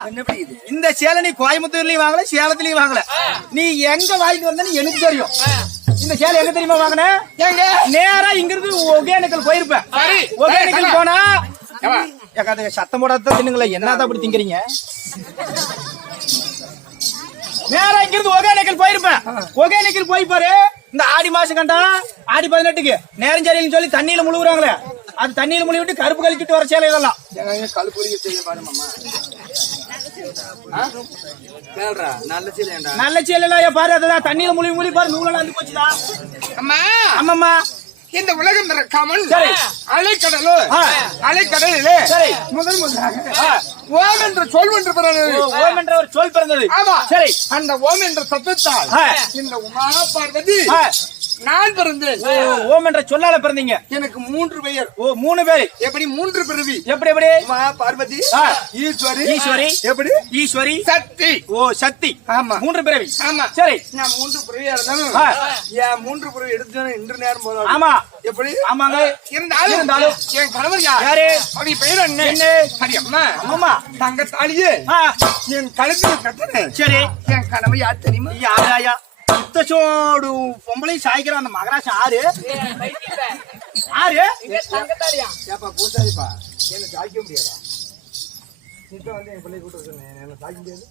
இந்த சேலை நீ கோயம்புத்தூர்லயும் வாங்கல, சேலத்திலயும் வாங்கல. நீ எங்க வாங்கிட்டு வந்தன்னு எனக்கு தெரியும். இந்த சேலை எங்க தெரியுமா வாங்கின? நேரா இங்கிருந்து ஒகேனக்கல் போயிருப்பேன். ஒகேனக்கல் போனா சத்தம் போடாத தின்னுங்கள, என்னதான் அப்படி திங்கிறீங்க? நேரா இங்கிருந்து ஒகேனக்கல் போயிருப்பேன். ஒகேனக்கல் போய் பாரு, இந்த ஆடி மாசம் கண்டா ஆடி 18க்கு நேரம் சரியில்லைன்னு சொல்லி தண்ணியில முழுகுறாங்களே, அது தண்ணியில முழுகி விட்டு கருப்பு கழிச்சிட்டு வர சேலை இதெல்லாம். நல்ல சேலை பாரு, அதுதான் தண்ணியில முழுகி பாரு, நூலெல்லாம் வந்து போச்சுதான். ஆமாம்மா, இந்த உலகம் இருக்காமல் அலைக்கடலோ அலைக்கடலிலே முதல் முதலாக ஓம் என்ற சொல் ஒன்று பிறந்தது. ஓம் என்ற ஒரு சொல் பிறந்தது. ஆமா, சரி. அந்த ஓம் என்ற சத்தத்தால் இந்த உமா பார்வதி நான் பிறந்தேன். ஓம் என்ற சொல்லால பிறந்தீங்க. எனக்கு 3 பெயர். ஓ, 3 பேர். எப்படி 3 பிறவி? எப்படி எப்படி? உமா பார்வதி, ஈஸ்வரி, ஈஸ்வரி, எப்படி ஈஸ்வரி, சக்தி. ஓ, சக்தி. ஆமா, 3 பிறவி. ஆமா, சரி. நான் 3 பிறவியா இருந்தாலும் ஏன் 3 பிறவி எடுத்து இன்று நேரம் போதும். ஆமா, எப்படி? ஆமாங்க. இருந்தாலும் என் கணவர் யாரு? அப்படி பெயர் என்ன? சரி அம்மா, ஆமா, தங்க தாலியே என் கழுத்தில் கட்டுறேன். சரி. என் கணவர் யார் தெரியுமா? யாராயா முத்தச்சோடு பொம்பளை சாய்க்கிற அந்த மகராசன் ஆறு ஆறு ஏப்பா பூசாரிப்பா, என்ன சாய்க்க முடியாதா? வந்து என் பிள்ளை கூட்ட என்ன சாய்க்க முடியாது.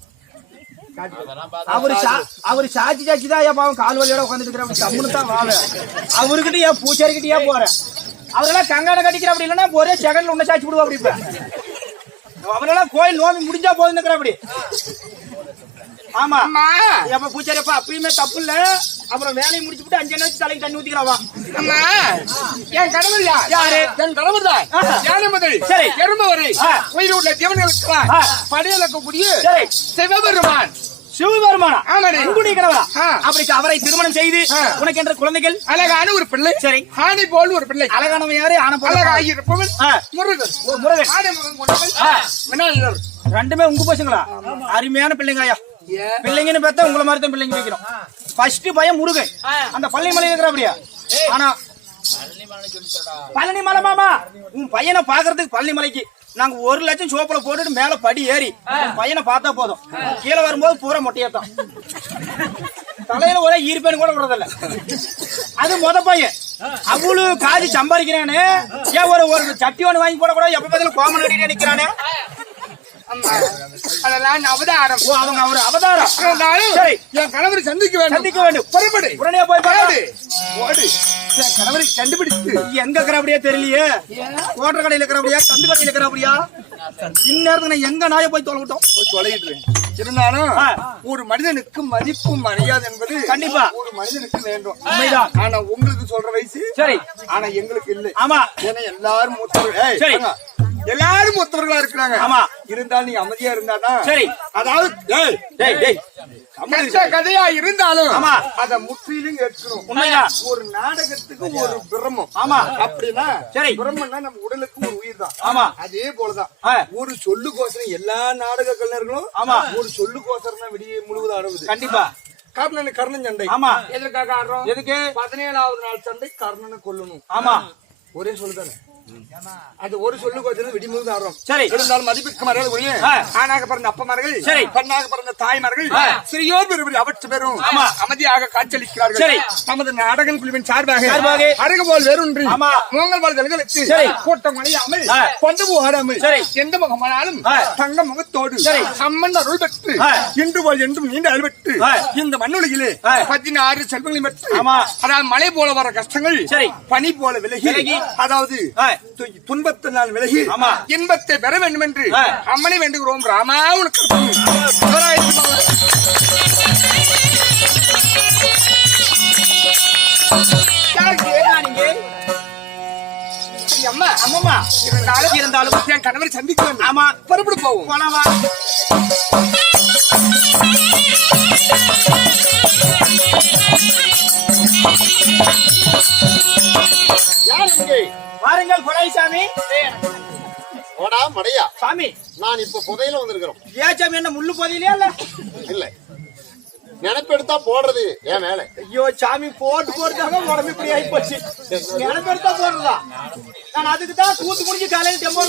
அவரு சாட்சி தான் பாவம் கால் வழியோட உட்காந்துட்டு இருக்கிற தம்முன்னு தான் வாழ. அவருக்கிட்ட ஏன் பூச்சாரிக்கிட்ட ஏன் போறேன்? அவரெல்லாம் கங்கான கட்டிக்கிற அப்படி இல்லைன்னா ஒரே செகண்ட்ல உன்ன சாட்சி விடுவா. அப்படி இப்ப அவரெல்லாம் கோயில் நோம்பி முடிஞ்சா போதுன்னு இருக்கிற அப்படி. ஆமா, எப்ப பூச்சாரிப்பா அப்பயுமே தப்பு இல்ல. அப்புறம் வேலையை முடிச்சுட்டு 5 நிமிஷம் தலைக்கு தண்ணி ஊத்திக்கலாமா? என் கணவர் யாரு? என் கணவர் தான் யானை முதல் சரி எறும்பு வரை உயிர் உள்ள தேவன்களுக்கு படையலக்கக்கூடிய சிவபெருமான். சிவபெருமானா? ஆமாடி. உங்களுடைய கணவரா? அப்படி அவரை திருமணம் செய்து உனக்கு என்ற குழந்தைகள்? அழகான ஒரு பிள்ளை. சரி. ஆணை போல் ஒரு பிள்ளை. அழகானவன் யாரு? ஆன போல அழகாயிருப்பவன் முருகன். முருகன். ஆணை முருகன் கொண்டவன் விநாயகர். ரெண்டுமே உங்க பசங்களா? அருமையான பிள்ளைங்க ஐயா. பிள்ளைங்கன்னு பார்த்தா உங்களை மாதிரி தான் பிள்ளைங்க வைக்கிறோம். ஃபர்ஸ்ட் பையன் முருகன், அந்த பழனி மலை இருக்கிற அப்படியா? ஆனா பழனி மலை மாமா, உன் பையனை பாக்குறதுக்கு பழனி மலைக்கு நாங்க 1 லட்சம் சோப்புல போட்டுட்டு மேல படி ஏறி பையனை பார்த்தா போதும். கீழே வரும்போது பூரா மொட்டையாத்தான், தலையில ஒரே ஈர்ப்பேன்னு கூட விடுறதில்ல. அது மொத பையன். அவ்வளவு காதி சம்பாதிக்கிறானே, ஏன் ஒரு சட்டி ஒண்ணு வாங்கி போட கூட எப்ப பார்த்தாலும் கோமன் அடிக்க நிக்கிறானே. அதெல்லாம் அவதாரம். அவங்க ஒரு அவதாரம். சரி, என் கணவரை சந்திக்க வேண்டும். புறப்படு, உடனே போய் பாரு. ஓடு, என் கணவரை கண்டுபிடிச்சு. எங்க இருக்கிறபடியா தெரியலையே. கோட்டை கடையில் இருக்கிறபடியா, தந்து கடையில் இருக்கிறபடியா? இந்நேரத்துக்கு நான் எங்க நாயை போய் தொலைவிட்டோம். போய் தொலைகிட்டு இருந்தாலும் ஒரு மனிதனுக்கு மதிப்பு மரியாதை என்பது கண்டிப்பா ஒரு மனிதனுக்கு வேண்டும். உண்மைதான். ஆனா உங்களுக்கு சொல்ற வயசு சரி, ஆனா எங்களுக்கு இல்லை. ஆமா, ஏன்னா எல்லாரும் மூத்தவர்கள். எல்லாரும் ஒத்தவர்களா இருக்கிறாங்க. ஆமா, இருந்தாலும் நீங்க அமைதியா இருந்தாதான் சரி. அதாவது கதையா இருந்தாலும் அத முற்றிலும் ஏற்கணும். உண்மைதான். ஒரு நாடகத்துக்கு ஒரு பிரம்மம். ஆமா, அப்படின்னா சரி, பிரம்மன்னா நம்ம உடலுக்கு ஒரு உயிர் தான். ஆமா, அதே போலதான் ஒரு சொல்லுக்கோசரம் எல்லா நாடக கலைஞர்களும் ஆமா ஒரு சொல்லுக்கோசரம் தான் விடிய முழுவதும் ஆடுவது. கண்டிப்பா. கர்ணன் சண்டை. ஆமா, எதற்காக ஆடுறோம்? எதுக்கு? 17வது நாள் சண்டை கர்ணனை கொல்லணும். ஆமா, ஒரே சொல்லுதானே. அது ஒரு சொல்லுக்கு விடிமுழுது ஆடுறோம். சரி, இருந்தாலும் மதிப்பிற்கு மரியாதை ஒழிய ஆணாக பிறந்த அப்பமார்கள், சரி, பெண்ணாக பிறந்த தாய்மார்கள் சிறியோர் பெருபடி அவற்று பெறும் அமைதியாக காட்சியளிக்கிறார்கள். சரி, நமது நாடகம் குழுவின் சார்பாக அருகபோல் வேறொன்று மூங்கல் வாழ்தல்களுக்கு கூட்டம் அடையாமல் கொண்டு போகாமல் எந்த முகமானாலும் தங்க முகத்தோடு சம்மன் அருள் பெற்று இன்று போல் என்றும் நீண்ட அருள்பெற்று இந்த மண்ணுலகிலே 16 செல்வங்களையும் பெற்று அதாவது மழை போல வர கஷ்டங்கள் பனி போல விலகி அதாவது துன்பத்தினால் விலகி இன்பத்தை பெற வேண்டும் என்று அம்மனை வேண்டுகிறோம். ராமா உனக்கு அம்மா அம்மம்மா இருந்தாலும் என் கணவரை சந்திக்க வேண்டும். ஆமா, புறப்பட்டு போவோம். போனவா வாருங்கள் கொலைசாமி. ஓடா மடையா சாமி, நான் இப்ப புதையில வந்திருக்கிறோம். ஏன் சாமி, என்ன முள்ளு போதிலையா? இல்ல, நினைப்பெடுத்தா போடுறது என் வேலை. ஐயோ சாமி, போடுறதாக உடம்பு இப்படி ஆகி போச்சு. நினைப்பெடுத்தா போடுறதா? நான் அதுக்கு தான் கூத்து முடிஞ்சு காலையில் டெம்போ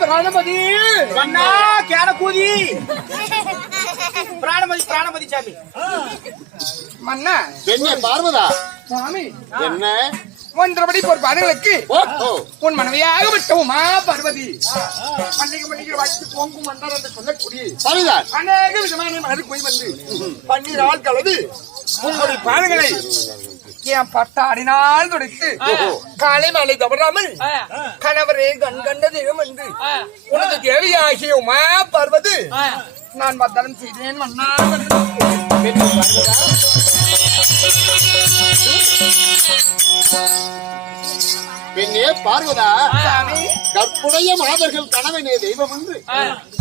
பிராணபதி கண்ணா கேன கூதி பிராணபதி சாமி மன்னா பெண்ணே பார்வதா சாமி என்ன ஒன்றபடி பொறுப்பாடுகளுக்கு ஓஹோ உன் மனைவியாக விட்டவுமா பார்வதி மன்னிக்க வச்சு பொங்கும் மன்றார் என்று சொல்லக்கூடிய சரிதான் அநேக விதமான மனது போய் வந்து பன்னீரால் கலந்து உன்னுடைய பாதங்களை என் பட்டாடினால் துடைத்து காலை மாலை தவறாமல் கணவரே கண்கண்ட தெய்வம் என்று உனது தேவியாகிய உமா பார்வது நான் மத்தனம் செய்தேன் மன்னா பெண்ணே பார்வதா கற்புடைய மாதர்கள் கணவனே தெய்வம் என்று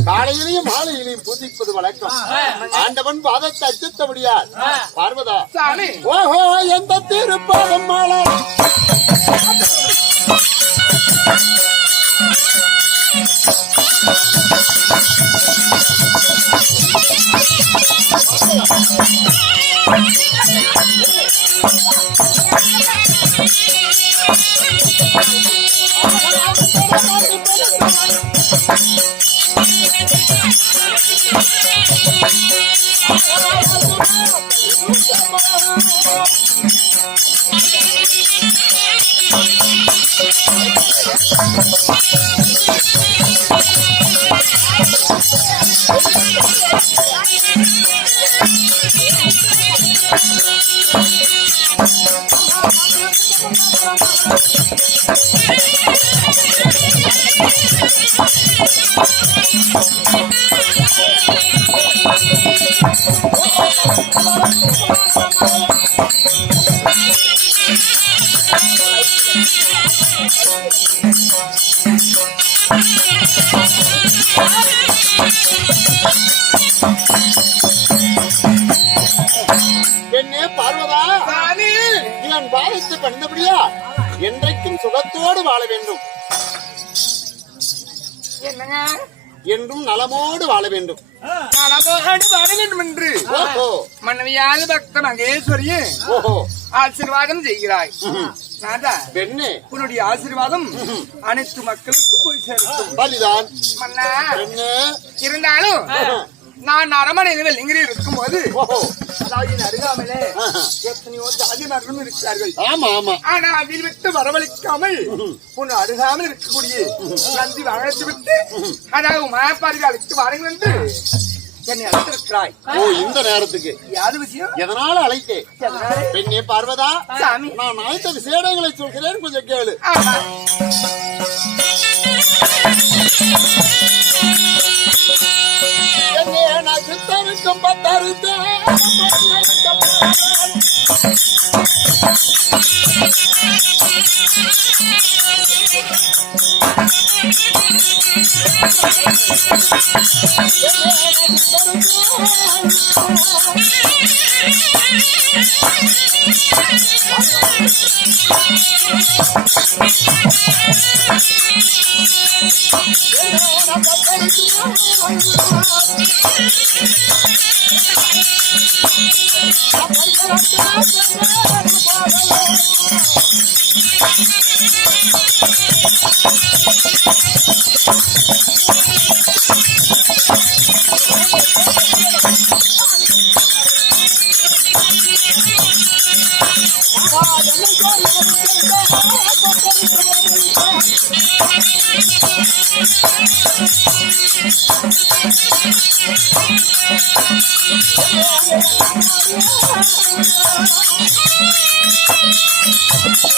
காலையிலையும் மாலையிலையும் பூஜிப்பது வழக்கம் ஆண்டவன் பாதத்தை அச்சுத்தபடியார் பார்வதா ஓஹோ எந்த திருப்பாதம் மாலை பெண்ணே பார்வதா இவன் பாதத்தை பணிந்தபடியா என்றைக்கும் சுகத்தோடு வாழ வேண்டும் என்னங்க என்றும் நலமோடு வாழ வேண்டும் நலமோடு வாழ வேண்டும் என்று ஓஹோ மனைவியாக பக்த மகேஸ்வரியே ஓஹோ ஆசீர்வாதம் செய்கிறாய் நாதா பெண்ணே உன்னுடைய ஆசீர்வாதம் அனைத்து மக்களுக்கும் போய் சேர்க்கும் பலிதான் மன்னா பெண்ணே இருந்தாலும் நான் அரமனையில் இங்கே இருக்கும் போது ஓஹோ அருகாமலே எத்தனையோ ஜாதிமார்களும் இருக்கிறார்கள் ஆமா ஆமா ஆனா அதில் விட்டு வரவழைக்காமல் உன் அருகாமல் இருக்கக்கூடிய நந்தி வளர்த்து விட்டு அதாவது மாப்பார்கள் அழைத்து வாருங்கள் என்று என்னை அழைத்திருக்கிறாய். ஓ இந்த நேரத்துக்கு யாது விஷயம்? எதனால அழைத்தேன்? பெண்ணே பார்வதா சாமி நான் அழைத்த விசேடங்களை சொல்கிறேன் கொஞ்சம் கேளு. சித்தருக்கும் பத்தருக்கும் ஆ